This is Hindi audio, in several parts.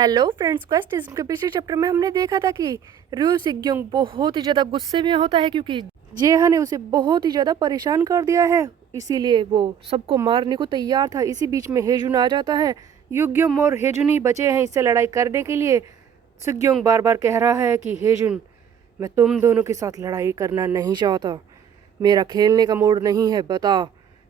हेलो फ्रेंड्स, क्वेस्ट इसके पिछले चैप्टर में हमने देखा था कि रु सिग्योंग बहुत ही ज़्यादा गुस्से में होता है क्योंकि जेहा ने उसे बहुत ही ज़्यादा परेशान कर दिया है। इसीलिए वो सबको मारने को तैयार था। इसी बीच में हेजुन आ जाता है। युग्योम और हेजुन ही बचे हैं इससे लड़ाई करने के लिए। सिग्योंग बार बार कह रहा है कि हेजुन, मैं तुम दोनों के साथ लड़ाई करना नहीं चाहता। मेरा खेलने का मूड नहीं है। बता,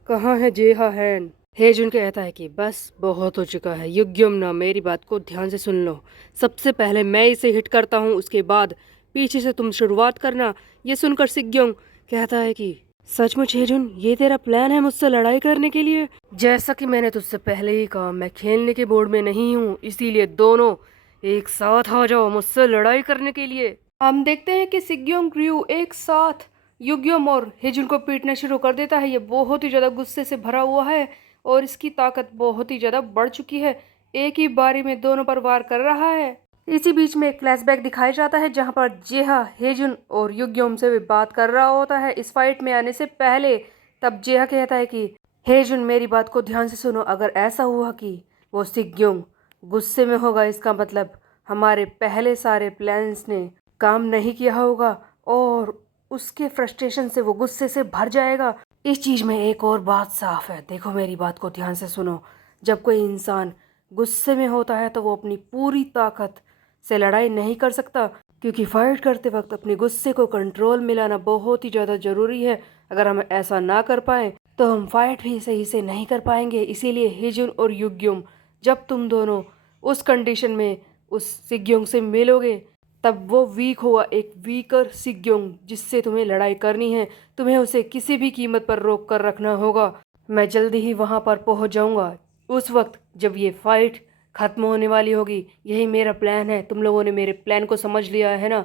कहाँ है जेहा हैन? हेजुन कहता है कि बस बहुत हो चुका है। युग्यम ना, मेरी बात को ध्यान से सुन लो। सबसे पहले मैं इसे हिट करता हूँ, उसके बाद पीछे से तुम शुरुआत करना। ये सुनकर सिग्योंग कहता है कि सचमुच हेजुन, ये तेरा प्लान है मुझसे लड़ाई करने के लिए? जैसा कि मैंने तुझसे पहले ही कहा, मैं खेलने के मूड में नहीं हूँ। इसीलिए दोनों एक साथ आ जाओ मुझसे लड़ाई करने के लिए। हम देखते हैं कि सिग्योंग रु एक साथ युग्यम और हेजुन को पीटना शुरू कर देता है। ये बहुत ही ज़्यादा गुस्से से भरा हुआ है और इसकी ताकत बहुत ही ज़्यादा बढ़ चुकी है। एक ही बारी में दोनों पर वार कर रहा है। इसी बीच में एक फ्लैशबैक दिखाया जाता है जहां पर जेहा हेजुन और युग्योम से भी बात कर रहा होता है इस फाइट में आने से पहले। तब जेहा कहता है कि हेजुन, मेरी बात को ध्यान से सुनो। अगर ऐसा हुआ कि वो सिग्योंग गुस्से में होगा, इसका मतलब हमारे पहले सारे प्लान्स ने काम नहीं किया होगा और उसके फ्रस्ट्रेशन से वो गुस्से से भर जाएगा। इस चीज में एक और बात साफ है। देखो, मेरी बात को ध्यान से सुनो। जब कोई इंसान गुस्से में होता है तो वो अपनी पूरी ताकत से लड़ाई नहीं कर सकता, क्योंकि फाइट करते वक्त अपने गुस्से को कंट्रोल में लाना बहुत ही ज़्यादा ज़रूरी है। अगर हम ऐसा ना कर पाए तो हम फाइट भी सही से नहीं कर पाएंगे। इसीलिए हेजुन और युग्युम, जब तुम दोनों उस कंडीशन में उस सिग्योंग से मिलोगे, तब वो वीक होगा, एक वीकर सिग्योंग, जिससे तुम्हें लड़ाई करनी है। तुम्हें उसे किसी भी कीमत पर रोक कर रखना होगा। मैं जल्दी ही वहां पर पहुंच जाऊंगा। उस वक्त जब ये फाइट खत्म होने वाली होगी, यही मेरा प्लान है। तुम लोगों ने मेरे प्लान को समझ लिया है ना?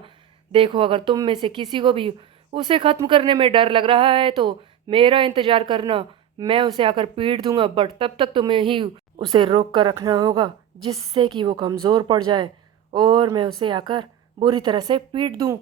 देखो, अगर तुम में से किसी को भी उसे खत्म करने में डर लग रहा है तो मेरा इंतजार करना। मैं उसे आकर पीट दूंगा, बट तब तक तुम्हें ही उसे रोक कर रखना होगा, जिससे कि वो कमज़ोर पड़ जाए और मैं उसे आकर बुरी तरह से पीट दूं।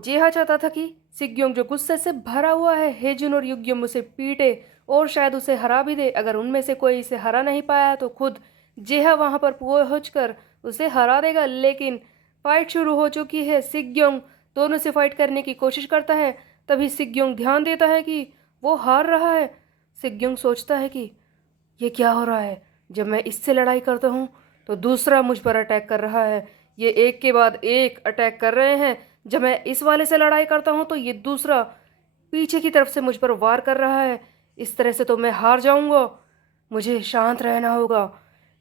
जेहा चाहता था कि सिग्योंग, जो गुस्से से भरा हुआ है, हेजुन और युग्यम उसे पीटे और शायद उसे हरा भी दे। अगर उनमें से कोई इसे हरा नहीं पाया तो खुद जेहा वहां पर पहुंचकर उसे हरा देगा। लेकिन फाइट शुरू हो चुकी है। सिग्योंग दोनों से फाइट करने की कोशिश करता है। तभी सिग्योंग ध्यान देता है कि वो हार रहा है। सिग्योंग सोचता है कि ये क्या हो रहा है? जब मैं इससे लड़ाई करता हूँ तो दूसरा मुझ पर अटैक कर रहा है। ये एक के बाद एक अटैक कर रहे हैं। जब मैं इस वाले से लड़ाई करता हूँ तो ये दूसरा पीछे की तरफ से मुझ पर वार कर रहा है। इस तरह से तो मैं हार जाऊंगा। मुझे शांत रहना होगा।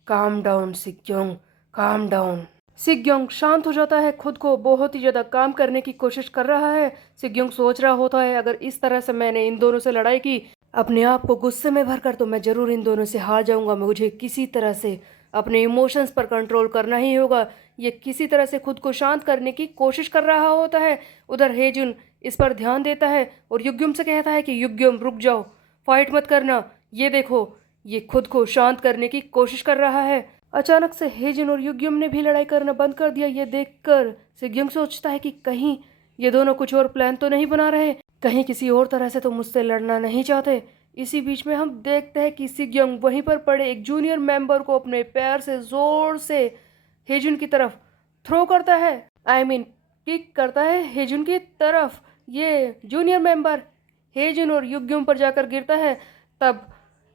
Calm down सिग्योंग, calm down. सिग्योंग शांत हो जाता है, खुद को बहुत ही ज़्यादा काम करने की कोशिश कर रहा है। सिग्योंग सोच रहा होता है, अगर इस तरह से मैंने इन दोनों से लड़ाई की अपने आप को गुस्से में भरकर, तो मैं ज़रूर इन दोनों से हार जाऊंगा। मुझे किसी तरह से अपने इमोशंस पर कंट्रोल करना ही होगा। ये किसी तरह से खुद को शांत करने की कोशिश कर रहा होता है। उधर हेजुन इस पर ध्यान देता है और युग्युम से कहता है कि युग्युम, रुक जाओ, फाइट मत करना। ये देखो, ये खुद को शांत करने की कोशिश कर रहा है। अचानक से हेजिन और युग्युम ने भी लड़ाई करना बंद कर दिया। ये देखकर सिग्युम सोचता है कि कहीं ये दोनों कुछ और प्लान तो नहीं बना रहे, कहीं किसी और तरह से तो मुझसे लड़ना नहीं चाहते। इसी बीच में हम देखते हैं कि सिग्योंग वहीं पर पड़े एक जूनियर मेंबर को अपने पैर से जोर से हेजुन की तरफ थ्रो करता है। किक करता है हेजुन की तरफ। ये जूनियर मेंबर हेजुन और युग्युम पर जाकर गिरता है। तब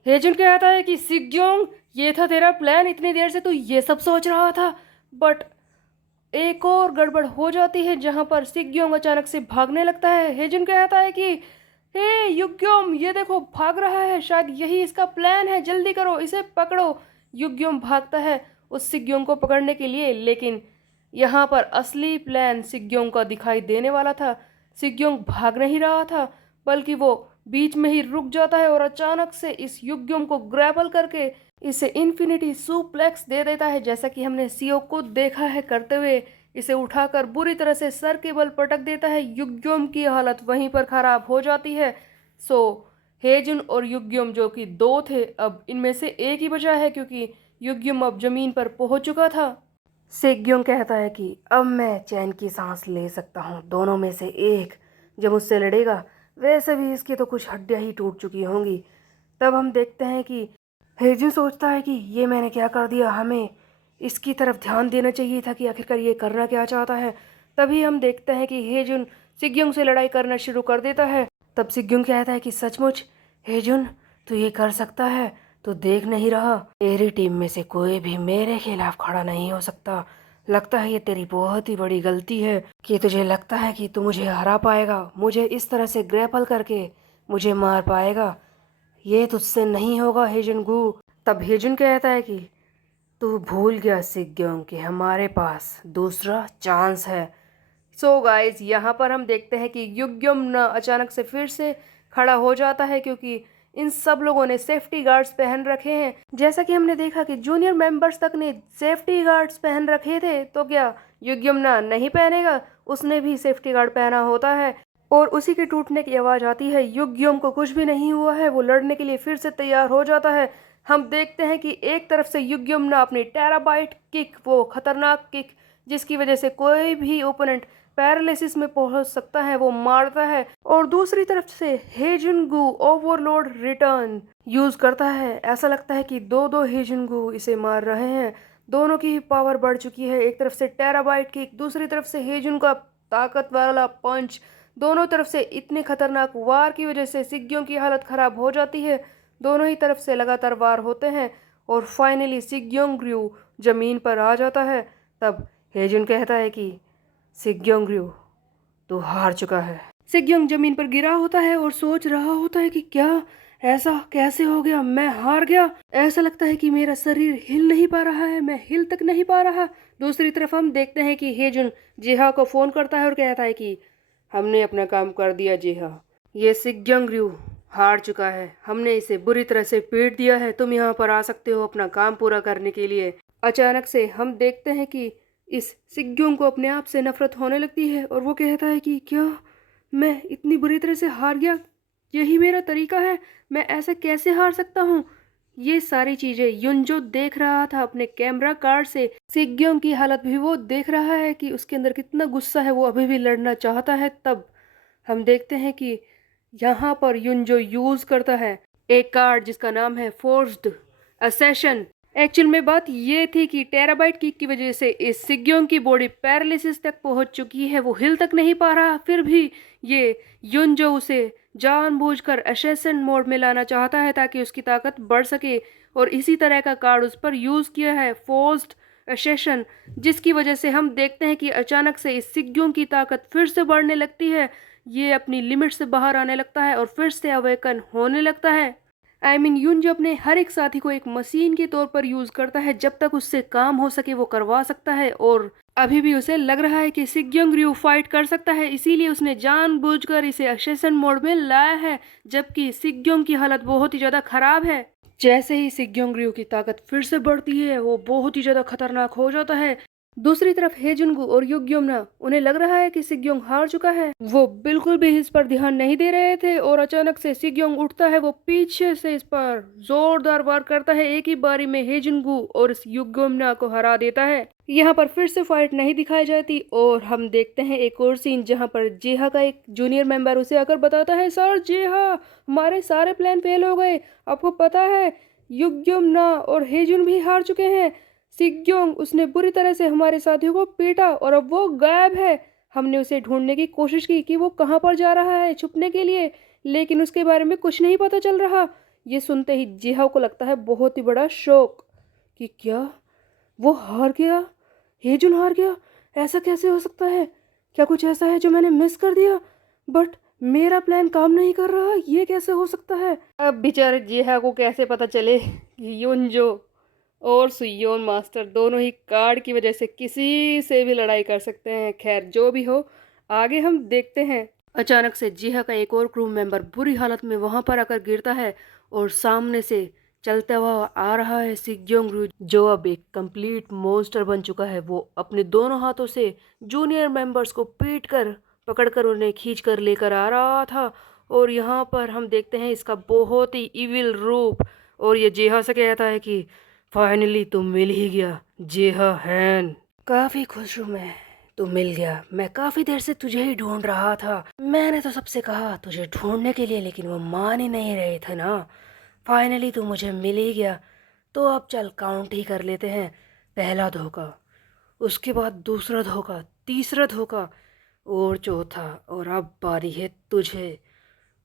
हेजुन कहता है कि सिग्योंग, ये था तेरा प्लान? इतनी देर से तू ये सब सोच रहा था? बट एक और गड़बड़ हो जाती है जहां पर सिग्योंग अचानक से भागने लगता है। हेजुन कहता है कि हे युग्योम, ये देखो भाग रहा है, शायद यही इसका प्लान है, जल्दी करो, इसे पकड़ो। युग्योम भागता है उस सिग्योंग को पकड़ने के लिए, लेकिन यहाँ पर असली प्लान सिग्योंग का दिखाई देने वाला था। सिग्योंग भाग नहीं रहा था, बल्कि वो बीच में ही रुक जाता है और अचानक से इस युग्योम को ग्रैबल करके इसे इन्फिनिटी सुप्लेक्स दे देता है, जैसा कि हमने सीओ को देखा है करते हुए। इसे उठाकर बुरी तरह से सर के बल पटक देता है। युग्योम की हालत वहीं पर खराब हो जाती है। सो हेजुन और युग्योम, जो कि दो थे, अब इनमें से एक ही बचा है, क्योंकि युग्योम अब जमीन पर पहुंच चुका था। सेग्योम कहता है कि अब मैं चैन की सांस ले सकता हूँ। दोनों में से एक जब मुझसे लड़ेगा, वैसे भी इसकी तो कुछ हड्डियां ही टूट चुकी होंगी। तब हम देखते हैं कि हेजुन सोचता है कि ये मैंने क्या कर दिया, हमें इसकी तरफ ध्यान देना चाहिए था कि आखिरकार ये करना क्या चाहता है। तभी हम देखते हैं कि हेजुन सिग्योंग से लड़ाई करना शुरू कर देता है। तब सिग्योंग कहता है कि सचमुच हेजुन तू ये कर सकता है, तो देख नहीं रहा तेरी टीम में से कोई भी मेरे खिलाफ खड़ा नहीं हो सकता। लगता है ये तेरी बहुत ही बड़ी गलती है कि तुझे लगता है कि तू मुझे हरा पाएगा, मुझे इस तरह से ग्रैपल करके मुझे मार पाएगा। ये तुझसे नहीं होगा हेजुन गु। तब हेजुन कहता है कि तू भूल गया सिग्योंग कि हमारे पास दूसरा चांस है। सो गाइस यहाँ पर हम देखते हैं कि युग्यम अचानक से फिर से खड़ा हो जाता है, क्योंकि इन सब लोगों ने सेफ्टी गार्ड्स पहन रखे हैं। जैसा कि हमने देखा कि जूनियर मेंबर्स तक ने सेफ्टी गार्ड्स पहन रखे थे, तो क्या युग्यम नहीं पहनेगा? उसने भी सेफ्टी गार्ड पहना होता है और उसी के टूटने की आवाज़ आती है। युग्यम को कुछ भी नहीं हुआ है, वो लड़ने के लिए फिर से तैयार हो जाता है। हम देखते हैं कि एक तरफ से युग्यम अपनी टेराबाइट किक, वो खतरनाक किक जिसकी वजह से कोई भी ओपोनेंट पैरालिसिस में पहुंच सकता है, वो मारता है। और दूसरी तरफ से हेजुनगु ओवरलोड रिटर्न यूज करता है। ऐसा लगता है कि दो दो हेजुनगु इसे मार रहे हैं। दोनों की पावर बढ़ चुकी है, एक तरफ से टेराबाइट किक, दूसरी तरफ से हेजुन का ताकत वाला पंच। दोनों तरफ से इतने खतरनाक वार की वजह से सिग्यों की हालत खराब हो जाती है। दोनों ही तरफ से लगातार वार होते हैं और फाइनली सिग्योंग जमीन पर आ जाता है। तब हेजुन कहता है कि सिग्योंग तू हार चुका है। सिग्योंग जमीन पर गिरा होता है और सोच रहा होता है कि क्या ऐसा कैसे हो गया, मैं हार गया। ऐसा लगता है कि मेरा शरीर हिल नहीं पा रहा है, मैं हिल तक नहीं पा रहा। दूसरी तरफ हम देखते हैं कि हेजुन जेहा को फोन करता है और कहता है कि हमने अपना काम कर दिया जेहा, ये सिग्योंग हार चुका है, हमने इसे बुरी तरह से पीट दिया है, तुम यहाँ पर आ सकते हो अपना काम पूरा करने के लिए। अचानक से हम देखते हैं कि इस सिग्योंग को अपने आप से नफरत होने लगती है और वो कहता है कि क्या मैं इतनी बुरी तरह से हार गया, यही मेरा तरीका है, मैं ऐसे कैसे हार सकता हूँ। ये सारी चीजें युनजो देख रहा था अपने कैमरा कार्ड से। सिग्योंग की हालत भी वो देख रहा है कि उसके अंदर कितना गुस्सा है, वो अभी भी लड़ना चाहता है। तब हम देखते हैं कि यहाँ पर युनजो यूज करता है एक कार्ड जिसका नाम है फोर्स्ड असेशन। एक्चुअल में बात ये थी कि टेराबाइट किक की वजह से इस सिग्योंग की बॉडी पैरालिसिस तक पहुंच चुकी है, वो हिल तक नहीं पा रहा। फिर भी ये युनजो उसे जानबूझकर असेसन मोड में लाना चाहता है ताकि उसकी ताकत बढ़ सके, और इसी तरह का कार्ड उस पर यूज किया है फोर्स्ड असेशन, जिसकी वजह से हम देखते हैं कि अचानक से इस सिग्योंग की ताकत फिर से बढ़ने लगती है। ये अपनी लिमिट से बाहर आने लगता है और फिर से अवेकन होने लगता है। युनजो अपने हर एक साथी को एक मशीन के तौर पर यूज करता है, जब तक उससे काम हो सके वो करवा सकता है। और अभी भी उसे लग रहा है कि सिग्योंग फाइट कर सकता है, इसीलिए उसने जानबूझकर इसे असेसन मोड में लाया है, जबकि सिग्योंग की हालत बहुत ही ज्यादा खराब है। जैसे ही सिग्योंग की ताकत फिर से बढ़ती है, वो बहुत ही ज्यादा खतरनाक हो जाता है। दूसरी तरफ हेजुनगु और युग्योम उन्हें लग रहा है कि सिग्योंग हार चुका है, वो बिल्कुल भी इस पर ध्यान नहीं दे रहे थे। और अचानक से सिग्योंग उठता है, वो पीछे से इस पर जोरदार वार करता है, एक ही बारी में हेजुनगु और इस युग्योम को हरा देता है। यहाँ पर फिर से फाइट नहीं दिखाई जाती और हम देखते हैं एक और सीन जहाँ पर जेहा का एक जूनियर मेंबर उसे आकर बताता है, सर जेहा हमारे सारे प्लान फेल हो गए, आपको पता है युग्योम और हेजुन भी हार चुके हैं। सिग्योंग उसने बुरी तरह से हमारे साथियों को पीटा और अब वो गायब है। हमने उसे ढूंढने की कोशिश की कि वो कहाँ पर जा रहा है छुपने के लिए, लेकिन उसके बारे में कुछ नहीं पता चल रहा। ये सुनते ही जिहा को लगता है बहुत ही बड़ा शौक कि क्या वो हार गया, हेजुन हार गया, ऐसा कैसे हो सकता है, क्या कुछ ऐसा है जो मैंने मिस कर दिया। बट मेरा प्लान काम नहीं कर रहा, ये कैसे हो सकता है। अब बेचारे जिहा को कैसे पता चले कि युनजो और सुयोन मास्टर दोनों ही कार्ड की वजह से किसी से भी लड़ाई कर सकते हैं। खैर जो भी हो, आगे हम देखते हैं। अचानक से जिहा का एक और क्रू मेंबर बुरी हालत में वहां पर आकर गिरता है और सामने से चलता हुआ आ रहा है सिग्योंग, जो अब एक कंप्लीट मॉन्स्टर बन चुका है। वो अपने दोनों हाथों से जूनियर मेंबर्स को पीट कर पकड़कर उन्हें खींच कर लेकर आ रहा था। और यहाँ पर हम देखते हैं इसका बहुत ही इविल रूप, और ये जेहा से कहता है कि फाइनली तुम मिल ही गया जेहा हैन, काफी खुश हूँ मैं, तू मिल गया। मैं काफी देर से तुझे ही ढूंढ रहा था, मैंने तो सबसे कहा तुझे ढूंढने के लिए, लेकिन वो मान ही नहीं रहे थे ना। फाइनली तू मुझे मिल ही गया, तो अब चल काउंट ही कर लेते हैं। पहला धोखा, उसके बाद दूसरा धोखा, तीसरा धोखा और चौथा, और अब बारी है तुझे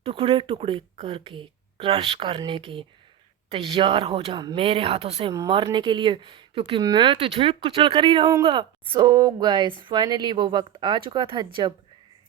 टुकड़े टुकड़े करके क्रश करने की। तैयार हो जा मेरे हाथों से मरने के लिए, क्योंकि मैं तुझे कुचल कर ही रहूंगा। सो गाइस, फाइनली वो वक्त आ चुका था जब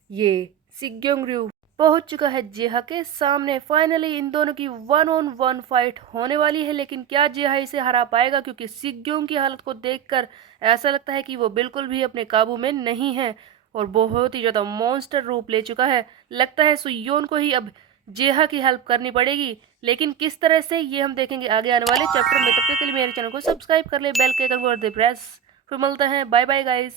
ये सिग्योंग रयू पहुंच चुका है जेहा के सामने। फाइनली इन दोनों की 1-on-1 फाइट होने वाली है, लेकिन क्या जेहा इसे हरा पाएगा? क्योंकि सिग्योंग की हालत को देखकर ऐसा लगता है कि वो बिल्कुल भी अपने काबू में नहीं है और बहुत ही ज्यादा मॉन्स्टर रूप ले चुका है। लगता है सुयोन को ही अब जेहा की हेल्प करनी पड़ेगी, लेकिन किस तरह से ये हम देखेंगे आगे आने वाले चैप्टर में। तब तक के लिए मेरे चैनल को सब्सक्राइब कर ले, बेल के आइकन को दे प्रेस। फिर मिलते हैं, बाय बाय गाइस।